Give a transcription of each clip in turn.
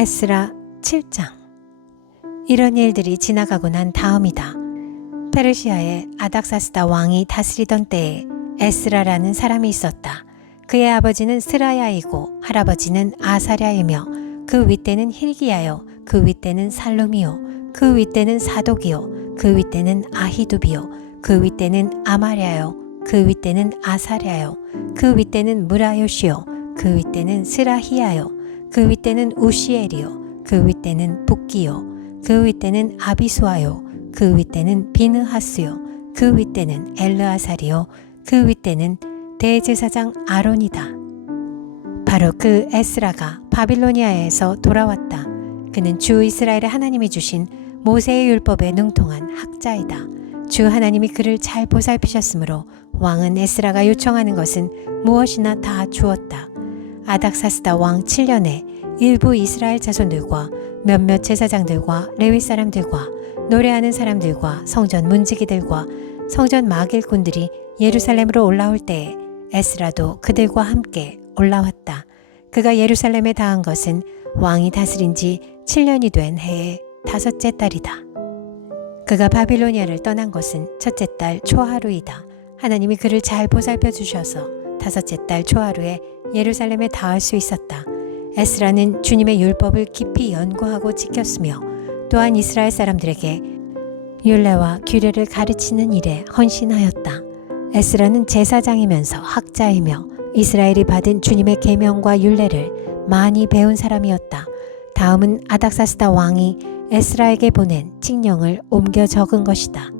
에스라 7장. 이런 일들이 지나가고 난 다음이다. 페르시아의 아닥사스다 왕이 다스리던 때에 에스라라는 사람이 있었다. 그의 아버지는 스라야이고 할아버지는 아사랴이며 그 윗대는 힐기야요, 그 윗대는 살룸이요, 그 윗대는 사독이요, 그 윗대는 아히두비요, 그 윗대는 아마랴요, 그 윗대는 아사랴요, 그 윗대는 무라요시요, 그 윗대는 스라히야요, 그 윗대는 우시엘이요, 그 윗대는 붓기요, 그 윗대는 아비수아요, 그 윗대는 비느하스요, 그 윗대는 엘르아살이요, 그 윗대는 대제사장 아론이다. 바로 그 에스라가 바빌로니아에서 돌아왔다. 그는 주 이스라엘의 하나님이 주신 모세의 율법에 능통한 학자이다. 주 하나님이 그를 잘 보살피셨으므로 왕은 에스라가 요청하는 것은 무엇이나 다 주었다. 아닥사스다 왕 7년에 일부 이스라엘 자손들과 몇몇 제사장들과 레위 사람들과 노래하는 사람들과 성전 문지기들과 성전 막일꾼들이 예루살렘으로 올라올 때에 에스라도 그들과 함께 올라왔다. 그가 예루살렘에 다한 것은 왕이 다스린 지 7년이 된 해의 5째 달이다. 그가 바빌로니아를 떠난 것은 첫째 달 초하루이다. 하나님이 그를 잘 보살펴 주셔서 5째 달 초하루에 예루살렘에 닿을 수 있었다. 에스라는 주님의 율법을 깊이 연구하고 지켰으며 또한 이스라엘 사람들에게 율례와 규례를 가르치는 일에 헌신하였다. 에스라는 제사장이면서 학자이며 이스라엘이 받은 주님의 계명과 율례를 많이 배운 사람이었다. 다음은 아닥사스다 왕이 에스라에게 보낸 칙령을 옮겨 적은 것이다.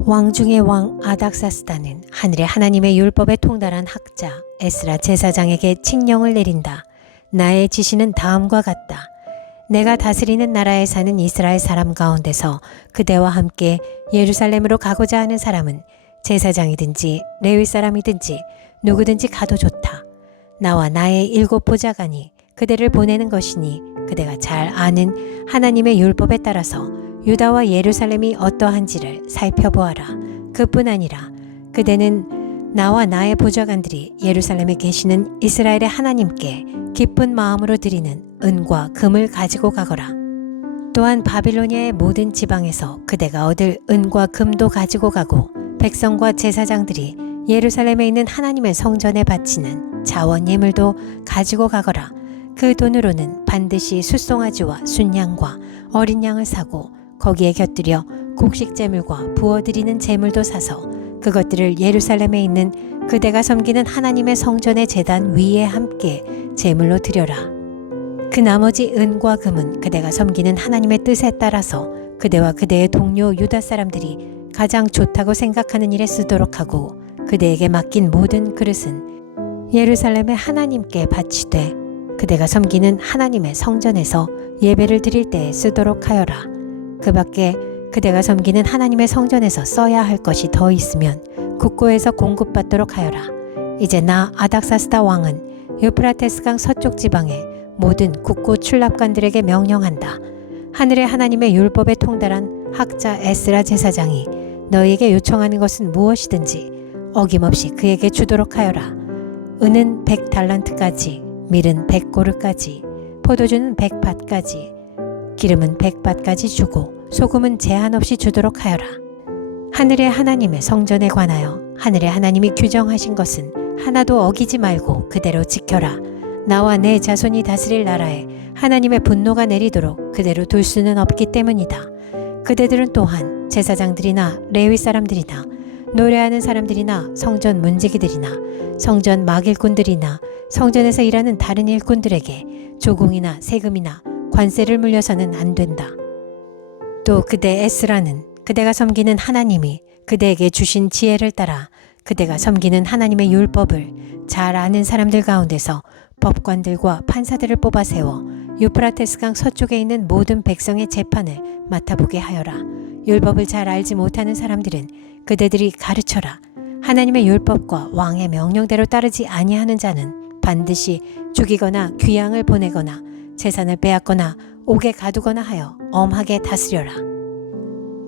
왕 중의 왕 아닥사스다는 하늘의 하나님의 율법에 통달한 학자 에스라 제사장에게 칙령을 내린다. 나의 지시는 다음과 같다. 내가 다스리는 나라에 사는 이스라엘 사람 가운데서 그대와 함께 예루살렘으로 가고자 하는 사람은 제사장이든지 레위 사람이든지 누구든지 가도 좋다. 나와 나의 7 보좌관이 그대를 보내는 것이니 그대가 잘 아는 하나님의 율법에 따라서 유다와 예루살렘이 어떠한지를 살펴보아라. 그뿐 아니라 그대는 나와 나의 보좌관들이 예루살렘에 계시는 이스라엘의 하나님께 기쁜 마음으로 드리는 은과 금을 가지고 가거라. 또한 바빌로니아의 모든 지방에서 그대가 얻을 은과 금도 가지고 가고 백성과 제사장들이 예루살렘에 있는 하나님의 성전에 바치는 자원 예물도 가지고 가거라. 그 돈으로는 반드시 숫송아지와 순양과 어린 양을 사고 거기에 곁들여 곡식 제물과 부어드리는 제물도 사서 그것들을 예루살렘에 있는 그대가 섬기는 하나님의 성전의 제단 위에 함께 제물로 드려라. 그 나머지 은과 금은 그대가 섬기는 하나님의 뜻에 따라서 그대와 그대의 동료 유다 사람들이 가장 좋다고 생각하는 일에 쓰도록 하고 그대에게 맡긴 모든 그릇은 예루살렘의 하나님께 바치되 그대가 섬기는 하나님의 성전에서 예배를 드릴 때에 쓰도록 하여라. 그 밖에 그대가 섬기는 하나님의 성전에서 써야 할 것이 더 있으면 국고에서 공급받도록 하여라. 이제 나 아닥사스다 왕은 유프라테스강 서쪽 지방의 모든 국고 출납관들에게 명령한다. 하늘의 하나님의 율법에 통달한 학자 에스라 제사장이 너희에게 요청하는 것은 무엇이든지 어김없이 그에게 주도록 하여라. 은은 100달란트까지, 밀은 100고르까지, 포도주는 100밭까지, 기름은 100밭까지 주고 소금은 제한 없이 주도록 하여라. 하늘의 하나님의 성전에 관하여 하늘의 하나님이 규정하신 것은 하나도 어기지 말고 그대로 지켜라. 나와 내 자손이 다스릴 나라에 하나님의 분노가 내리도록 그대로 둘 수는 없기 때문이다. 그대들은 또한 제사장들이나 레위 사람들이나 노래하는 사람들이나 성전 문지기들이나 성전 막일꾼들이나 성전에서 일하는 다른 일꾼들에게 조공이나 세금이나 관세를 물려서는 안 된다. 또 그대 에스라는 그대가 섬기는 하나님이 그대에게 주신 지혜를 따라 그대가 섬기는 하나님의 율법을 잘 아는 사람들 가운데서 법관들과 판사들을 뽑아 세워 유프라테스강 서쪽에 있는 모든 백성의 재판을 맡아보게 하여라. 율법을 잘 알지 못하는 사람들은 그대들이 가르쳐라. 하나님의 율법과 왕의 명령대로 따르지 아니하는 자는 반드시 죽이거나 귀양을 보내거나 재산을 빼앗거나 옥에 가두거나 하여 엄하게 다스려라.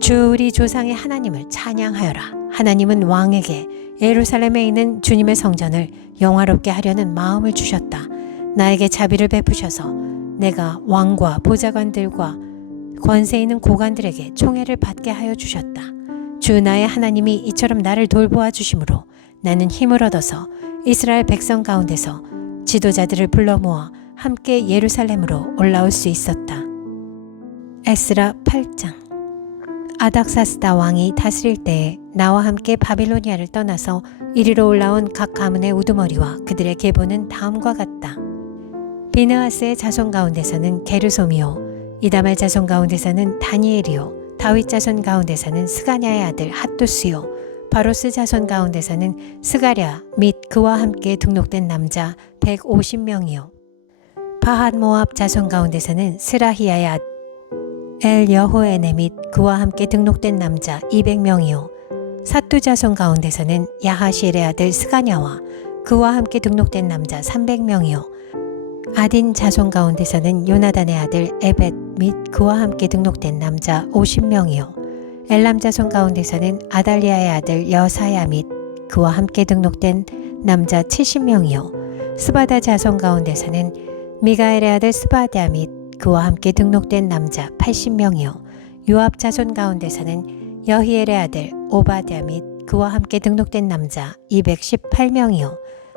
주 우리 조상의 하나님을 찬양하여라. 하나님은 왕에게 예루살렘에 있는 주님의 성전을 영화롭게 하려는 마음을 주셨다. 나에게 자비를 베푸셔서 내가 왕과 보좌관들과 권세 있는 고관들에게 총애를 받게 하여 주셨다. 주 나의 하나님이 이처럼 나를 돌보아 주심으로 나는 힘을 얻어서 이스라엘 백성 가운데서 지도자들을 불러 모아 함께 예루살렘으로 올라올 수 있었다. 에스라 8장. 아닥사스다 왕이 다스릴 때에 나와 함께 바빌로니아를 떠나서 이리로 올라온 각 가문의 우두머리와 그들의 계보는 다음과 같다. 비느하스의 자손 가운데서는 게르솜이요, 이다말 자손 가운데서는 다니엘이요, 다윗 자손 가운데서는 스가냐의 아들 핫두스요, 바로스 자손 가운데서는 스가랴 및 그와 함께 등록된 남자 150명이요, 바핫 모압 자손 가운데서는 스라히야의 아들 엘 여호에네 및 그와 함께 등록된 남자 200명이요, 사뚜 자손 가운데서는 야하시엘의 아들 스가냐와 그와 함께 등록된 남자 300명이요, 아딘 자손 가운데서는 요나단의 아들 에벳 및 그와 함께 등록된 남자 50명이요, 엘람 자손 가운데서는 아달리아의 아들 여사야 및 그와 함께 등록된 남자 70명이요, 스바다 자손 가운데서는 미가엘의 아들 스바랴 및 그와 함께 등록된 남자 80명이요, 요압 자손 가운데서는 여히엘의 아들 오바댜 및 그와 함께 등록된 남자 218명이요,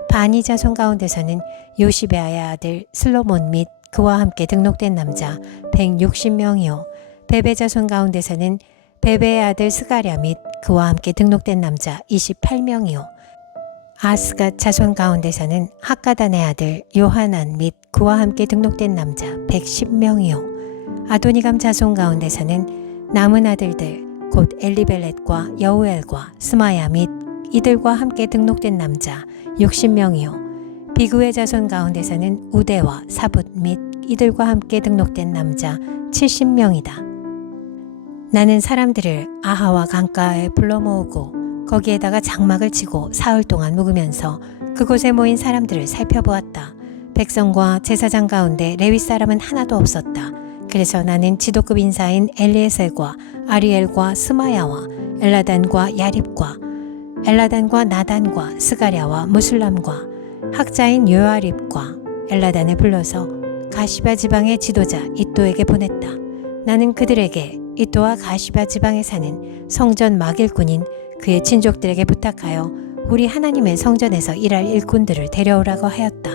바니 자손 가운데서는 요시베아의 아들 슬로몬 및 그와 함께 등록된 남자 160명이요, 베베 자손 가운데서는 베베의 아들 스가랴 및 그와 함께 등록된 남자 28명이요, 아스갓 자손 가운데서는 학가단의 아들 요하난 및 그와 함께 등록된 남자 110명이요, 아도니감 자손 가운데서는 남은 아들들 곧 엘리벨렛과 여우엘과 스마야 및 이들과 함께 등록된 남자 60명이요, 비그의 자손 가운데서는 우데와 사붓 및 이들과 함께 등록된 남자 70명이다. 나는 사람들을 아하와 강가에 불러 모으고 거기에다가 장막을 치고 사흘 동안 묵으면서 그곳에 모인 사람들을 살펴보았다. 백성과 제사장 가운데 레위 사람은 하나도 없었다. 그래서 나는 지도급 인사인 엘리에셀과 아리엘과 스마야와 엘라단과 야립과 엘라단과 나단과 스가랴와 무술람과 학자인 요아립과 엘라단을 불러서 가시바 지방의 지도자 이또에게 보냈다. 나는 그들에게 이또와 가시바 지방에 사는 성전 막 일꾼인 그의 친족들에게 부탁하여 우리 하나님의 성전에서 일할 일꾼들을 데려오라고 하였다.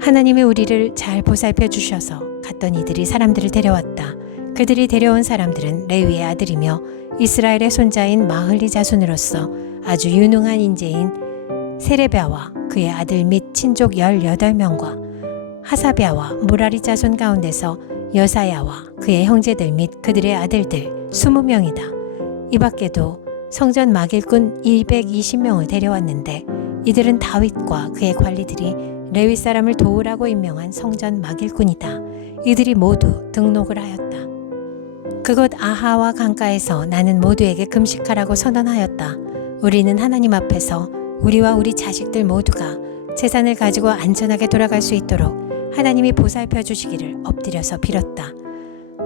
하나님이 우리를 잘 보살펴 주셔서 갔던 이들이 사람들을 데려왔다. 그들이 데려온 사람들은 레위의 아들이며 이스라엘의 손자인 마흘리 자손으로서 아주 유능한 인재인 세레비아와 그의 아들 및 친족 18명과 하사비아와 무라리 자손 가운데서 여사야와 그의 형제들 및 그들의 아들들 20명이다. 이 밖에도 성전 막일꾼 220명을 데려왔는데 이들은 다윗과 그의 관리들이 레위 사람을 도우라고 임명한 성전 막일꾼이다. 이들이 모두 등록을 하였다. 그곳 아하와 강가에서 나는 모두에게 금식하라고 선언하였다. 우리는 하나님 앞에서 우리와 우리 자식들 모두가 재산을 가지고 안전하게 돌아갈 수 있도록 하나님이 보살펴 주시기를 엎드려서 빌었다.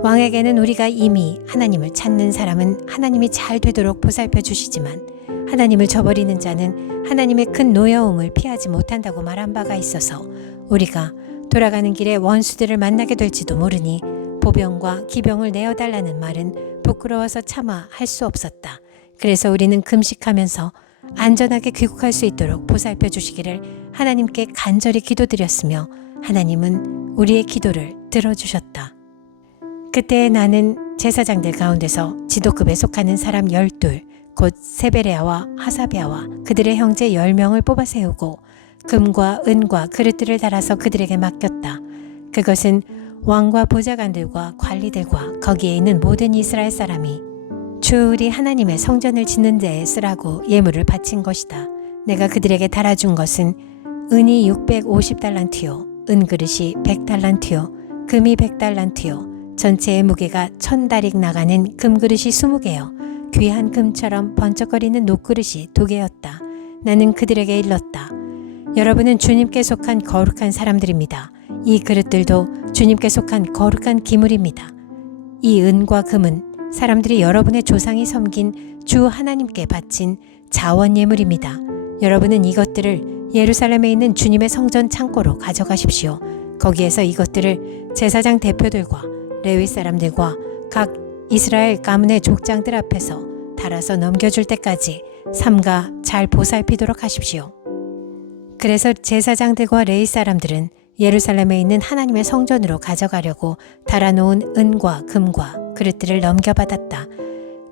왕에게는 우리가 이미 하나님을 찾는 사람은 하나님이 잘 되도록 보살펴 주시지만 하나님을 저버리는 자는 하나님의 큰 노여움을 피하지 못한다고 말한 바가 있어서 우리가 돌아가는 길에 원수들을 만나게 될지도 모르니 보병과 기병을 내어달라는 말은 부끄러워서 차마 할 수 없었다. 그래서 우리는 금식하면서 안전하게 귀국할 수 있도록 보살펴 주시기를 하나님께 간절히 기도드렸으며 하나님은 우리의 기도를 들어주셨다. 그때 나는 제사장들 가운데서 지도급에 속하는 사람 12, 곧 세베레아와 하사비아와 그들의 형제 10명을 뽑아 세우고 금과 은과 그릇들을 달아서 그들에게 맡겼다. 그것은 왕과 보좌관들과 관리들과 거기에 있는 모든 이스라엘 사람이 주 우리 하나님의 성전을 짓는 데에 쓰라고 예물을 바친 것이다. 내가 그들에게 달아준 것은 은이 650달란트요, 은그릇이 100달란트요, 금이 100달란트요, 전체의 무게가 1000다릭 나가는 금그릇이 20개요, 귀한 금처럼 번쩍거리는 녹그릇이 2개였다. 나는 그들에게 일렀다. 여러분은 주님께 속한 거룩한 사람들입니다. 이 그릇들도 주님께 속한 거룩한 기물입니다. 이 은과 금은 사람들이 여러분의 조상이 섬긴 주 하나님께 바친 자원 예물입니다. 여러분은 이것들을 예루살렘에 있는 주님의 성전 창고로 가져가십시오. 거기에서 이것들을 제사장 대표들과 레위 사람들과 각 이스라엘 가문의 족장들 앞에서 달아서 넘겨줄 때까지 삼가 잘 보살피도록 하십시오. 그래서 제사장들과 레위 사람들은 예루살렘에 있는 하나님의 성전으로 가져가려고 달아놓은 은과 금과 그릇들을 넘겨받았다.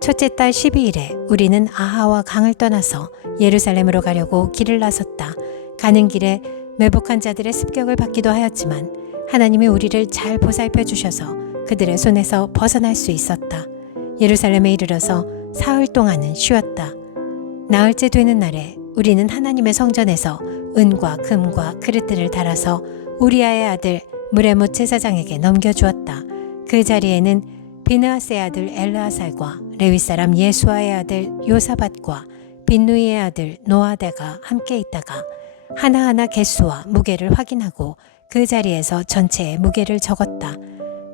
첫째 달 12일에 우리는 아하와 강을 떠나서 예루살렘으로 가려고 길을 나섰다. 가는 길에 매복한 자들의 습격을 받기도 하였지만 하나님이 우리를 잘 보살펴 주셔서 그들의 손에서 벗어날 수 있었다. 예루살렘에 이르러서 사흘 동안은 쉬었다. 나흘째 되는 날에 우리는 하나님의 성전에서 은과 금과 그릇들을 달아서 우리아의 아들 무레못 제사장에게 넘겨주었다. 그 자리에는 비느하스의 아들 엘르아살과 레위 사람 예수아의 아들 요사밧과 빈누이의 아들 노아데가 함께 있다가 하나하나 개수와 무게를 확인하고 그 자리에서 전체의 무게를 적었다.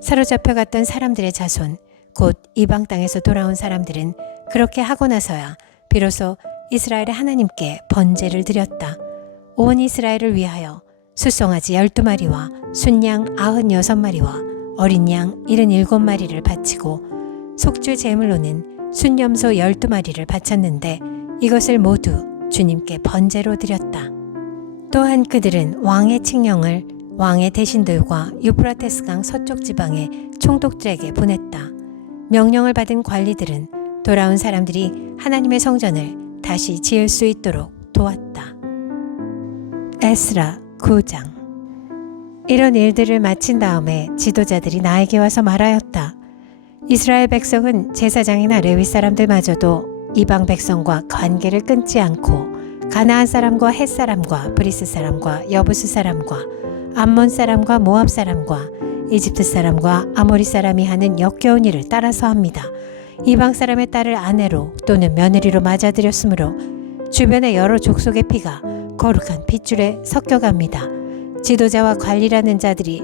사로잡혀 갔던 사람들의 자손, 곧 이방 땅에서 돌아온 사람들은 그렇게 하고 나서야 비로소 이스라엘의 하나님께 번제를 드렸다. 온 이스라엘을 위하여 숫송아지 12마리와 순양 96마리와 어린 양 77마리를 바치고 속죄 제물로는 순염소 12마리를 바쳤는데 이것을 모두 주님께 번제로 드렸다. 또한 그들은 왕의 칙령을 왕의 대신들과 유프라테스강 서쪽 지방의 총독들에게 보냈다. 명령을 받은 관리들은 돌아온 사람들이 하나님의 성전을 다시 지을 수 있도록 도왔다. 에스라 9장. 이런 일들을 마친 다음에 지도자들이 나에게 와서 말하였다. 이스라엘 백성은 제사장이나 레위 사람들마저도 이방 백성과 관계를 끊지 않고 가나안 사람과 헷 사람과 브리스 사람과 여부스 사람과 암몬 사람과 모압 사람과 이집트 사람과 아모리 사람이 하는 역겨운 일을 따라서 합니다. 이방 사람의 딸을 아내로 또는 며느리로 맞아들였으므로 주변의 여러 족속의 피가 거룩한 핏줄에 섞여갑니다. 지도자와 관리라는 자들이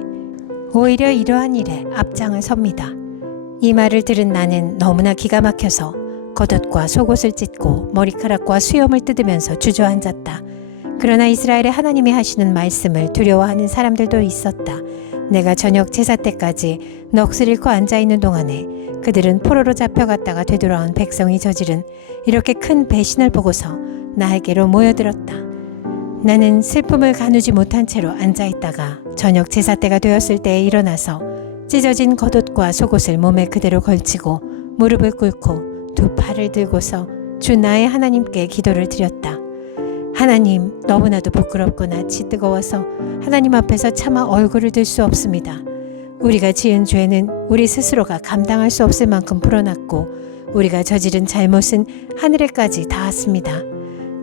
오히려 이러한 일에 앞장을 섭니다. 이 말을 들은 나는 너무나 기가 막혀서 겉옷과 속옷을 찢고 머리카락과 수염을 뜯으면서 주저앉았다. 그러나 이스라엘의 하나님이 하시는 말씀을 두려워하는 사람들도 있었다. 내가 저녁 제사 때까지 넋을 잃고 앉아있는 동안에 그들은 포로로 잡혀갔다가 되돌아온 백성이 저지른 이렇게 큰 배신을 보고서 나에게로 모여들었다. 나는 슬픔을 가누지 못한 채로 앉아있다가 저녁 제사 때가 되었을 때에 일어나서 찢어진 겉옷과 속옷을 몸에 그대로 걸치고 무릎을 꿇고 두 팔을 들고서 주 나의 하나님께 기도를 드렸다. 하나님, 너무나도 부끄럽고 낯이 뜨거워서 하나님 앞에서 차마 얼굴을 들 수 없습니다. 우리가 지은 죄는 우리 스스로가 감당할 수 없을 만큼 불어났고 우리가 저지른 잘못은 하늘에까지 닿았습니다.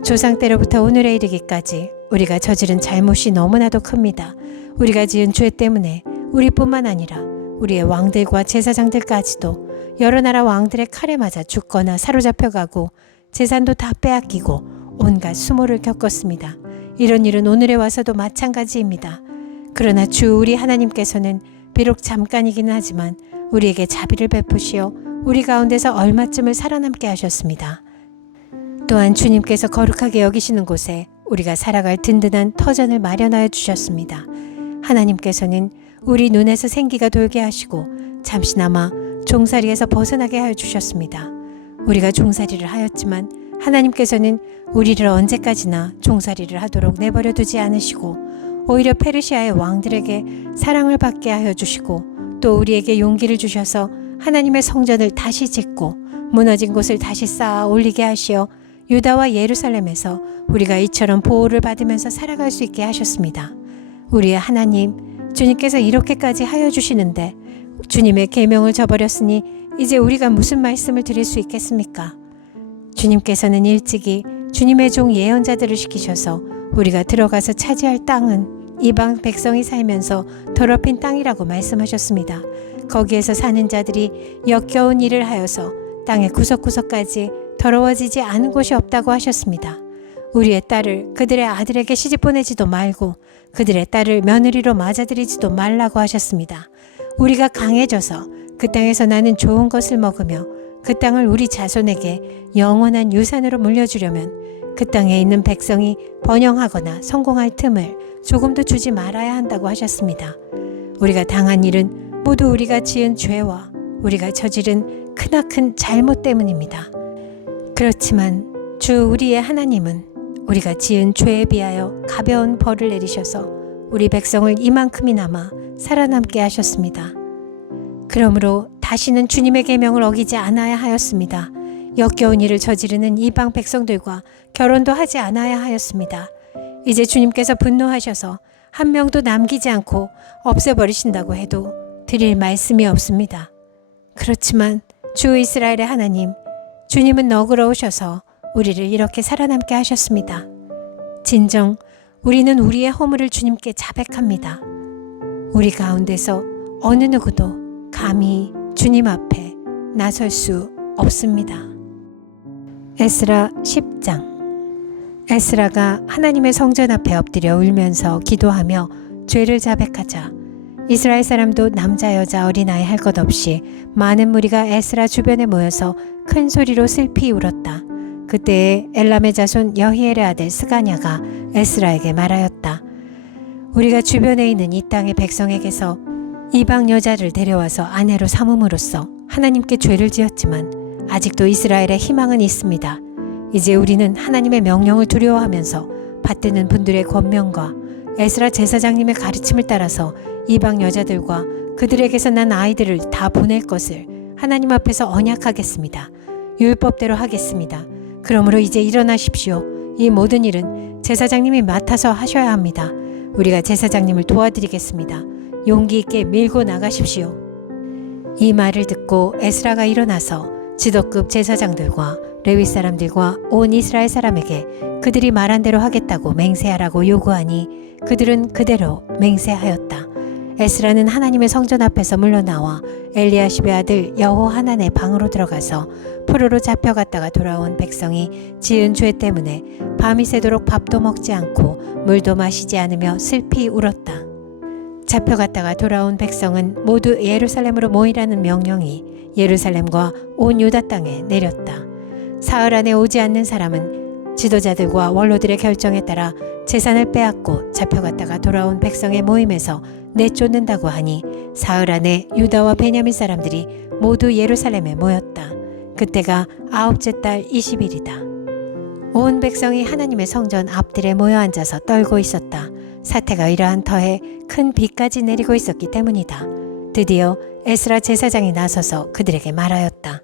조상 때로부터 오늘에 이르기까지 우리가 저지른 잘못이 너무나도 큽니다. 우리가 지은 죄 때문에 우리뿐만 아니라 우리의 왕들과 제사장들까지도 여러 나라 왕들의 칼에 맞아 죽거나 사로잡혀가고 재산도 다 빼앗기고 온갖 수모를 겪었습니다. 이런 일은 오늘에 와서도 마찬가지입니다. 그러나 주 우리 하나님께서는 비록 잠깐이기는 하지만 우리에게 자비를 베푸시어 우리 가운데서 얼마쯤을 살아남게 하셨습니다. 또한 주님께서 거룩하게 여기시는 곳에 우리가 살아갈 든든한 터전을 마련하여 주셨습니다. 하나님께서는 우리 눈에서 생기가 돌게 하시고 잠시나마 종살이에서 벗어나게 하여 주셨습니다. 우리가 종살이를 하였지만 하나님께서는 우리를 언제까지나 종살이를 하도록 내버려 두지 않으시고 오히려 페르시아의 왕들에게 사랑을 받게 하여 주시고 또 우리에게 용기를 주셔서 하나님의 성전을 다시 짓고 무너진 곳을 다시 쌓아 올리게 하시어 유다와 예루살렘에서 우리가 이처럼 보호를 받으면서 살아갈 수 있게 하셨습니다. 우리의 하나님, 주님께서 이렇게까지 하여 주시는데 주님의 계명을 저버렸으니 이제 우리가 무슨 말씀을 드릴 수 있겠습니까? 주님께서는 일찍이 주님의 종 예언자들을 시키셔서 우리가 들어가서 차지할 땅은 이방 백성이 살면서 더럽힌 땅이라고 말씀하셨습니다. 거기에서 사는 자들이 역겨운 일을 하여서 땅의 구석구석까지 더러워지지 않은 곳이 없다고 하셨습니다. 우리의 딸을 그들의 아들에게 시집보내지도 말고 그들의 딸을 며느리로 맞아들이지도 말라고 하셨습니다. 우리가 강해져서 그 땅에서 나는 좋은 것을 먹으며 그 땅을 우리 자손에게 영원한 유산으로 물려주려면 그 땅에 있는 백성이 번영하거나 성공할 틈을 조금도 주지 말아야 한다고 하셨습니다. 우리가 당한 일은 모두 우리가 지은 죄와 우리가 저지른 크나큰 잘못 때문입니다. 그렇지만 주 우리의 하나님은 우리가 지은 죄에 비하여 가벼운 벌을 내리셔서 우리 백성을 이만큼이나마 살아남게 하셨습니다. 그러므로 다시는 주님의 계명을 어기지 않아야 하였습니다. 역겨운 일을 저지르는 이방 백성들과 결혼도 하지 않아야 하였습니다. 이제 주님께서 분노하셔서 한 명도 남기지 않고 없애버리신다고 해도 드릴 말씀이 없습니다. 그렇지만 주 이스라엘의 하나님, 주님은 너그러우셔서 우리를 이렇게 살아남게 하셨습니다. 진정 우리는 우리의 허물을 주님께 자백합니다. 우리 가운데서 어느 누구도 감히 주님 앞에 나설 수 없습니다. 에스라 10장. 에스라가 하나님의 성전 앞에 엎드려 울면서 기도하며 죄를 자백하자 이스라엘 사람도 남자 여자 어린아이 할 것 없이 많은 무리가 에스라 주변에 모여서 큰 소리로 슬피 울었다. 그때에 엘람의 자손 여히엘의 아들 스가냐가 에스라에게 말하였다. 우리가 주변에 있는 이 땅의 백성에게서 이방 여자를 데려와서 아내로 삼음으로써 하나님께 죄를 지었지만 아직도 이스라엘에 희망은 있습니다. 이제 우리는 하나님의 명령을 두려워하면서 받드는 분들의 권면과 에스라 제사장님의 가르침을 따라서 이방 여자들과 그들에게서 난 아이들을 다 보낼 것을 하나님 앞에서 언약하겠습니다. 율법대로 하겠습니다. 그러므로 이제 일어나십시오. 이 모든 일은 제사장님이 맡아서 하셔야 합니다. 우리가 제사장님을 도와드리겠습니다. 용기 있게 밀고 나가십시오. 이 말을 듣고 에스라가 일어나서 지도급 제사장들과 레위 사람들과 온 이스라엘 사람에게 그들이 말한 대로 하겠다고 맹세하라고 요구하니 그들은 그대로 맹세하였다. 에스라는 하나님의 성전 앞에서 물러나와 엘리야십의 아들 여호하난의 방으로 들어가서 포로로 잡혀갔다가 돌아온 백성이 지은 죄 때문에 밤이 새도록 밥도 먹지 않고 물도 마시지 않으며 슬피 울었다. 잡혀갔다가 돌아온 백성은 모두 예루살렘으로 모이라는 명령이 예루살렘과 온 유다 땅에 내렸다. 사흘 안에 오지 않는 사람은 지도자들과 원로들의 결정에 따라 재산을 빼앗고 잡혀갔다가 돌아온 백성의 모임에서 내쫓는다고 하니 사흘 안에 유다와 베냐민 사람들이 모두 예루살렘에 모였다. 그때가 9째 달 20일이다. 온 백성이 하나님의 성전 앞들에 모여 앉아서 떨고 있었다. 사태가 이러한 터에 큰 비까지 내리고 있었기 때문이다. 드디어 에스라 제사장이 나서서 그들에게 말하였다.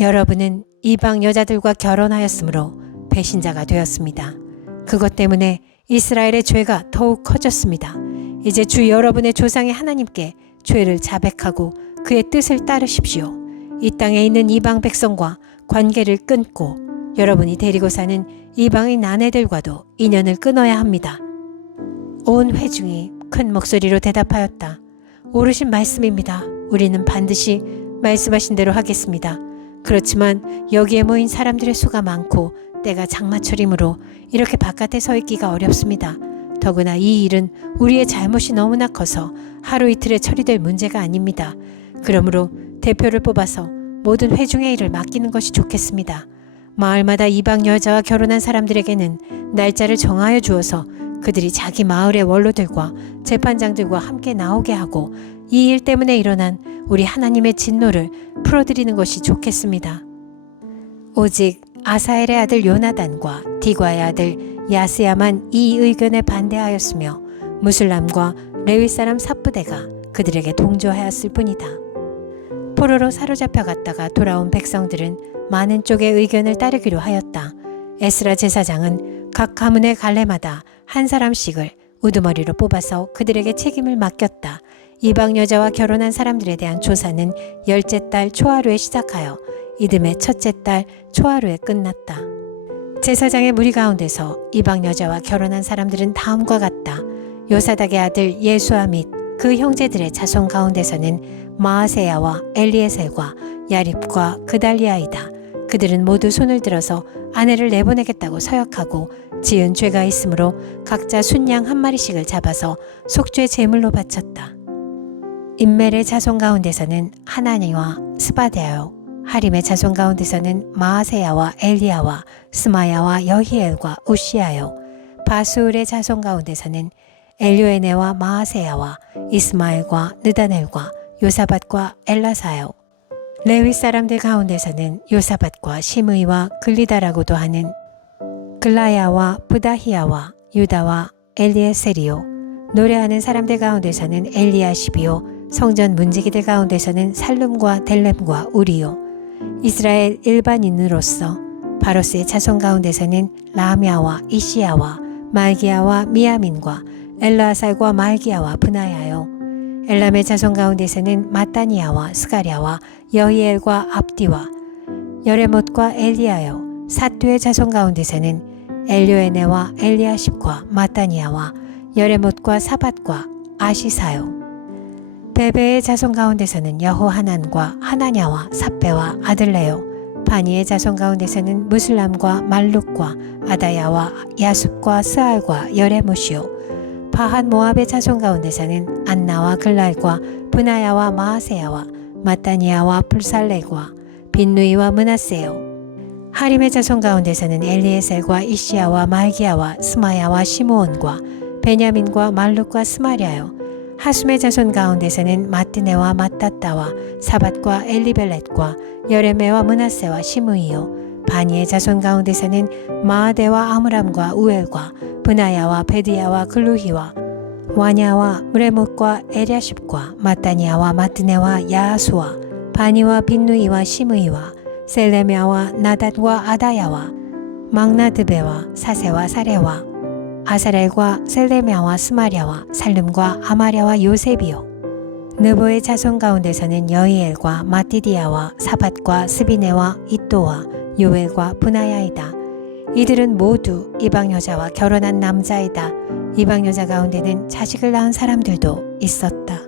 여러분은 이방 여자들과 결혼하였으므로 배신자가 되었습니다. 그것 때문에 이스라엘의 죄가 더욱 커졌습니다. 이제 주 여러분의 조상의 하나님께 죄를 자백하고 그의 뜻을 따르십시오. 이 땅에 있는 이방 백성과 관계를 끊고 여러분이 데리고 사는 이방인 아내들과도 인연을 끊어야 합니다. 온 회중이 큰 목소리로 대답하였다. 옳으신 말씀입니다. 우리는 반드시 말씀하신 대로 하겠습니다. 그렇지만 여기에 모인 사람들의 수가 많고 때가 장마철이므로 이렇게 바깥에 서 있기가 어렵습니다. 더구나 이 일은 우리의 잘못이 너무나 커서 하루 이틀에 처리될 문제가 아닙니다. 그러므로 대표를 뽑아서 모든 회중의 일을 맡기는 것이 좋겠습니다. 마을마다 이방 여자와 결혼한 사람들에게는 날짜를 정하여 주어서 그들이 자기 마을의 원로들과 재판장들과 함께 나오게 하고 이 일 때문에 일어난 우리 하나님의 진노를 풀어드리는 것이 좋겠습니다. 오직 아사엘의 아들 요나단과 디과의 아들 야스야만 이 의견에 반대하였으며 무슬람과 레위 사람 삽부대가 그들에게 동조하였을 뿐이다. 포로로 사로잡혀 갔다가 돌아온 백성들은 많은 쪽의 의견을 따르기로 하였다. 에스라 제사장은 각 가문의 갈래마다 한 사람씩을 우두머리로 뽑아서 그들에게 책임을 맡겼다. 이방 여자와 결혼한 사람들에 대한 조사는 10째 달 초하루에 시작하여 이듬해 첫째 달 초하루에 끝났다. 제사장의 무리 가운데서 이방 여자와 결혼한 사람들은 다음과 같다. 요사닥의 아들 예수아 및 그 형제들의 자손 가운데서는 마아세야와 엘리에셀과 야립과 그달리아이다. 그들은 모두 손을 들어서 아내를 내보내겠다고 서약하고 지은 죄가 있으므로 각자 순양 한 마리씩을 잡아서 속죄 제물로 바쳤다. 인멜의 자손 가운데서는 하나니와 스바데요, 하림의 자손 가운데서는 마아세야와 엘리야와 스마야와 여히엘과 우시야요. 바수울의 자손 가운데서는 엘요에네와 마아세야와 이스마엘과 느다넬과 요사밧과 엘라사요. 레위 사람들 가운데서는 요사밧과 시므이와 글리다라고도 하는 글라야와 부다히야와 유다와 엘리에셀이요. 노래하는 사람들 가운데서는 엘리야십이요. 성전 문지기들 가운데서는 살룸과 델렘과 우리요. 이스라엘 일반인으로서 바로스의 자손 가운데서는 라미아와 이시야와 말기야와 미야민과 엘라살과 말기야와 브나야요. 엘람의 자손 가운데서는 마따니야와 스가랴와 여히엘과 압디와 여레못과 엘리야요. 사투의 자손 가운데서는 엘요에네와 엘리야십과 마따니야와 여레못과 사밧과 아시사요. 베베의 자손 가운데서는 여호하난과 하나냐와 삽베와 아들레요. 바니의 자손 가운데서는 무슬람과 말룩과 아다야와 야숲과 스알과 여레못이요. 바한 모압의 자손 가운데서는 안나와 글랄과 브나야와 마아세야와 마따니야와 불살레과 빈누이와 므낫세요. 하림의 자손 가운데서는 엘리에셀과 이시야와 말기야와 스마야와 시므온과 베냐민과 말룩과 스마랴요. 하숨의 자손 가운데서는 마뜨네와 마따따와 사밧과 엘리벨렛과 여레메와 므낫세와 시므이요. 바니의 자손 가운데서는 마아데와 아므람과 우엘과 브나야와 베드야와 글루히와 와냐와 무레못과 에랴십과 마따니야와 마뜨네와 야하수와 바니와 빈누이와 시므이와 셀레미아와 나닷과 아다야와 막나드베와 사세와 사레와 아사렐과 셀레미아와 스마랴와 살름과 아마랴와 요셉이요. 느보의 자손 가운데서는 여히엘과 마띠디야와 사밧과 스비네와 이또와 요엘과 브나야이다. 이들은 모두 이방 여자와 결혼한 남자이다. 이방 여자 가운데는 자식을 낳은 사람들도 있었다.